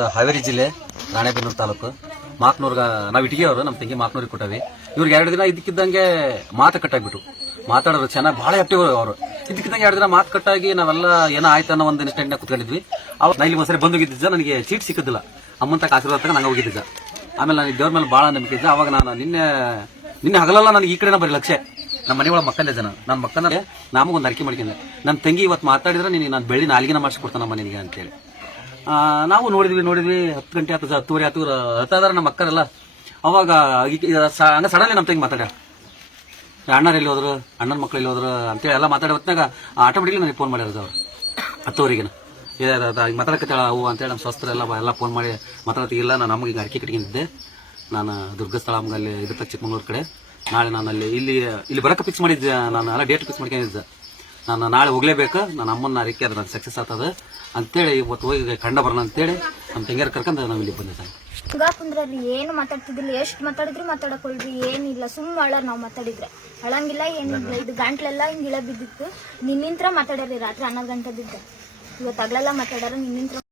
ಹಾವೇರಿ ಜಿಲ್ಲೆ, ರಾಣೆಬೆನ್ನೂರು ತಾಲೂಕು. ಮಾಕ್ನೂರ್ಗ ನಾವು ಅವರು ನಮ್ಮ ತಂಗಿ ಮಾಕ್ನೂರಿಗೆ ಕೊಟ್ಟವಿ. ಇವ್ರಿಗೆ ಎರಡು ದಿನ ಇದಕ್ಕಿದ್ದಂಗೆ ಮಾತು ಕಟ್ಟಾಗ್ಬಿಟ್ಟು ಮಾತಾಡೋರು ಚೆನ್ನಾಗಿ ಭಾಳ ಆಕ್ಟಿವ್ ಅವರು. ಇದಕ್ಕಿದ್ದಂಗೆ ಎರಡು ದಿನ ಮಾತು ಕಟ್ಟಾಗಿ ನಾವೆಲ್ಲ ಏನೋ ಆಯ್ತು ಅನ್ನೋ ಒಂದು ಇನ್ಸ್ಟೆಂಟ್ನಾಗ ಕುತ್ಕೊಂಡಿದ್ವಿ. ಅವಾಗ ನಾ ಇಲ್ಲಿ ಒಂದ್ಸರಿ ಬಂದು ಹೋಗಿದ್ದ ನನಗೆ ಚೀಟ್ ಸಿಕ್ಕಿದ್ದಿಲ್ಲ. ಅಮ್ಮನ ತಕ್ಕ ಆಶೀರ್ವಾದ ನಂಗೆ ಹೋಗಿದ್ದ ಆಮೇಲೆ ನಾನು ದೇವ್ರ ಮೇಲೆ ಭಾಳ ನಂಬಿಕೆ ಇದ್ದೆ. ಅವಾಗ ನಾನು ನಿನ್ನೆ ನಿನ್ನೆ ಹಗಲಲ್ಲ ನನಗೆ ಈ ಕಡೆನ ಬರೀ ಲಕ್ಷ್ಯ ನಮ್ಮ ಮನೆ ಒಳಗೆ ಮಕ್ಕಂದೆ ಜನ. ನನ್ನ ಮಕ್ಕನ ನಮಗೊಂದು ಅರಿಕೆ ಮಾಡ್ಕೊಂಡೆ. ನನ್ನ ತಂಗಿ ಇವತ್ತು ಮಾತಾಡಿದ್ರೆ ನೀನು ನಾನು ಬೆಳ್ಳಿ ನಾಲ್ಗಿನ ಮಾಡಿಸ್ಕೊಡ್ತಾನೆ ನಮ್ಮ ನಿನಗೆ ಅಂತೇಳಿ. ನಾವು ನೋಡಿದ್ವಿ ನೋಡಿದ್ವಿ, ಹತ್ತು ಗಂಟೆ ಹತ್ತು, ಹತ್ತುವರೆ ಹತ್ತು ಹತ್ತಾದ್ರೆ ನಮ್ಮ ಅಕ್ಕರೆಲ್ಲ ಅವಾಗ ಹಂಗ ಸಡನ್ಲಿ ನಮ್ಮ ತಂಗಿ ಮಾತಾಡ್ಯ ಅಣ್ಣರು ಎಲ್ಲಿ ಹೋದ್ರು? ಅಣ್ಣನ ಮಕ್ಳು ಎಲ್ಲಿ ಹೋದ್ರು? ಅಂತೇಳಿ ಎಲ್ಲ ಮಾತಾಡೋ ಹೊತ್ನಾಗ ಆಟೋಮೆಟಿಕ್ಲಿ ನನಗೆ ಫೋನ್ ಮಾಡಿರೋದು ಅವ್ರು. ಹತ್ತುವರೆಗಿನ. ಮಾತಾಡಕತ್ತಾಳ ಅವು ಅಂತೇಳಿ ನಮ್ಮ ಸ್ವಸ್ತ್ರ ಎಲ್ಲ ಫೋನ್ ಮಾಡಿ ಮಾತಾಡ್ತಿಲ್ಲ ನಾನು ನಮಗೆ ಈಗ ಅಡಿಕೆ ಕಟ್ಕೊಂಡಿದ್ದೆ. ನಾನು ದುರ್ಗಸ್ಥಳ ಅಲ್ಲಿ ಇದಕ್ಕೆ ಚಿಕ್ಕಮಂಗ್ಳೂರು ಕಡೆ. ನಾಳೆ ನಾನು ಅಲ್ಲಿ ಇಲ್ಲಿ ಇಲ್ಲಿ ಬರೋಕೆ ಫಿಕ್ಸ್ ಮಾಡಿದ್ದೆ, ನಾನು ಎಲ್ಲ ಡೇಟ್ ಫಿಕ್ಸ್ ಮಾಡ್ಕೊಂಡಿದ್ದೆ. ನಾನು ನಾಳೆ ಹೋಗ್ಲೇಬೇಕು. ನನ್ನ ಅಮ್ಮನ ಅದಕ್ಕೆ ಅದು ನನ್ನ ಸಕ್ಸಸ್ ಆಗ್ತದೆ. ಅಂತೇಳಿ ಇವತ್ತು ಹೋಗಿ ಕಂಡ ಬರೋಣ ಅಂತೇಳಿ ನಮ್ಮ ತಂಗಿಯರ್ ಕರ್ಕೊಂಡು ನಾವು ಇಲ್ಲಿ ಬಂದಿದ್ದೆ. ಅಲ್ಲಿ ಏನು ಮಾತಾಡ್ತಿದ್ದಿಲ್ಲ, ಎಷ್ಟು ಮಾತಾಡಿದ್ರು ಮಾತಾಡಕೊಳ್ರಿ, ಏನಿಲ್ಲ, ಸುಮ್ಮ ಅಳರ್ ನಾವು ಮಾತಾಡಿದ್ರೆ. ಅಳಂಗಿಲ್ಲ, ಏನಿಲ್ಲ, ಇದು ಗಂಟ್ಲೆಲ್ಲ ಹಿಂಗೆ ಇಳ ಬಿದ್ದಿತ್ತು. ನಿನ್ನಿಂತ್ರ ಮಾತಾಡ್ಯಾರಿ ರಾತ್ರಿ ಹನ್ನೊಂದು ಗಂಟೆ ಬಿದ್ದ. ಇವತ್ತು ಹಗಲೆಲ್ಲ ಮಾತಾಡ್ಯಾರ ನಿನ್ನಿಂತ್ರ